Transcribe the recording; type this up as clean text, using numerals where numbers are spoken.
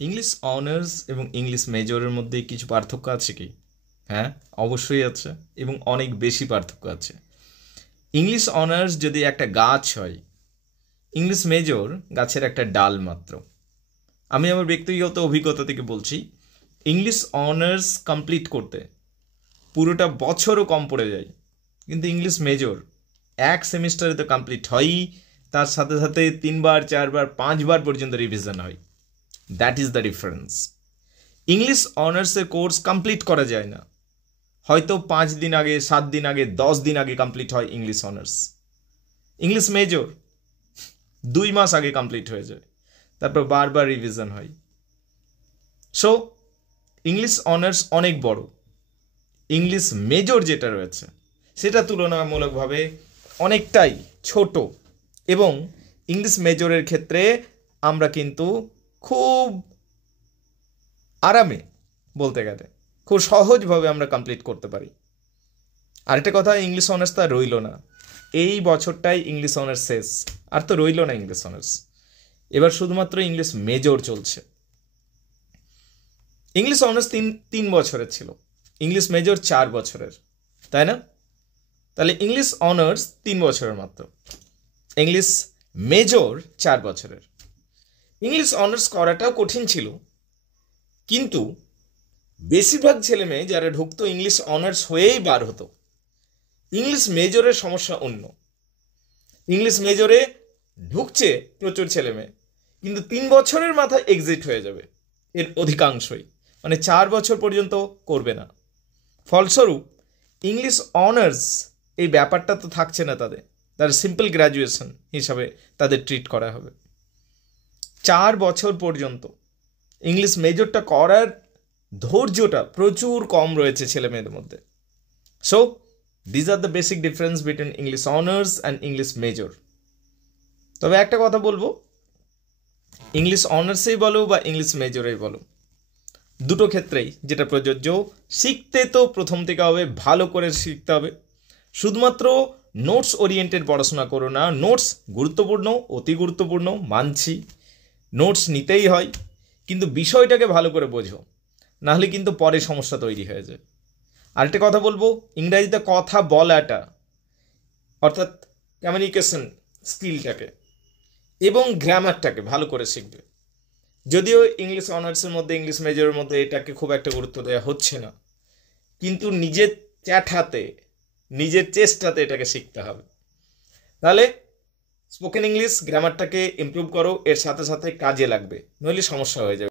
English honours এবং English মেজরের মধ্যে কিছু পার্থক্য আছে কি? হ্যাঁ, অবশ্যই আছে, এবং অনেক বেশি পার্থক্য আছে। ইংলিশ অনার্স যদি একটা গাছ হয়, ইংলিশ মেজর গাছের একটা ডাল মাত্র। আমি আমার ব্যক্তিগত অভিজ্ঞতা থেকে বলছি, ইংলিশ অনার্স কমপ্লিট করতে পুরোটা বছরও কম পড়ে যায়, কিন্তু ইংলিশ মেজর এক সেমিস্টারে তো কমপ্লিট হয়ই, তার সাথে সাথে 3বার 4বার 5বার পর্যন্ত রিভিশন হয়। That is the difference. English অনার্সের কোর্স কমপ্লিট করা যায় না, হয়তো 5 দিন আগে, 7 দিন আগে, 10 দিন আগে কমপ্লিট হয় ইংলিশ অনার্স। ইংলিশ মেজর 2 মাস আগে কমপ্লিট হয়ে যায়, তারপর বারবার রিভিশন হয়। সো ইংলিশ অনার্স অনেক বড়, ইংলিশ মেজর যেটা রয়েছে সেটা তুলনামূলকভাবে অনেকটাই ছোট, এবং ইংলিশ মেজরের ক্ষেত্রে আমরা কিন্তু খুব আরামে, বলতে গেলে খুব সহজভাবে আমরা কমপ্লিট করতে পারি। আরেকটা কথা, ইংলিশ অনার্স তা রইল না, এই বছরটাই ইংলিশ অনার্স শেষ, আর তো রইল না ইংলিশ অনার্স, এবার শুধুমাত্র ইংলিশ মেজর চলছে। ইংলিশ অনার্স তিন বছরের ছিল, ইংলিশ মেজর 4 বছরের, তাই না? তাহলে ইংলিশ অনার্স 3 বছরের মাত্র, ইংলিশ মেজর 4 বছরের। ইংলিশ অনার্স করাটাও কঠিন ছিল, কিন্তু বেশিরভাগ ছেলে মেয়ে যারা ঢুকতো ইংলিশ অনার্স হয়েই বার হতো। ইংলিশ মেজরের সমস্যা অন্য, ইংলিশ মেজরে ঢুকছে প্রচুর ছেলে মেয়ে, কিন্তু 3 বছরের মাথায় এক্সিট হয়ে যাবে এর অধিকাংশই, মানে 4 বছর পর্যন্ত করবে না। ফলস্বরূপ ইংলিশ অনার্স এই ব্যাপারটা তো থাকছে না তাদের, তার সিম্পল গ্র্যাজুয়েশন হিসাবে তাদের ট্রিট করা হবে। 4 বছর পর্যন্ত ইংলিশ মেজরটা করার ধৈর্যটা প্রচুর কম রয়েছে ছেলে মেয়েদের মধ্যে। So these are the basic difference between English honours and English major. তবে একটা কথা বলবো, ইংলিশ অনার্সেই বলো বা ইংলিশ মেজরেই বলো, দুটো ক্ষেত্রেই যেটা প্রযোজ্য, শিখতে তো প্রথম থেকে হবে, ভালো করে শিখতে হবে। শুধুমাত্র নোটস ওরিয়েন্টেড পড়াশোনা করো না, নোটস গুরুত্বপূর্ণ, অতি গুরুত্বপূর্ণ, মানছি, নোটস নিতেই হয়, কিন্তু বিষয়টাকে ভালো করে বোঝো, নাহলে কিন্তু পরে সমস্যা তৈরি হয়ে যায়। আরেকটা কথা বলবো, ইংরাজিতে কথা বলাটা, অর্থাৎ কমিউনিকেশন স্কিলটাকে এবং গ্রামারটাকে ভালো করে শিখবে। যদিও ইংলিশ অনার্সের মধ্যে, ইংলিশ মেজরের মধ্যে এটাকে খুব একটা গুরুত্ব দেওয়া হচ্ছে না, কিন্তু নিজের চ্যাঠাতে, নিজের চেষ্টাতে এটাকে শিখতে হবে। তাহলে স্পোকেন ইংলিশ গ্রামারটাকে ইমপ্রুভ করো, এর সাথে সাথে কাজে লাগবে, নইলে সমস্যা হয়ে যাবে।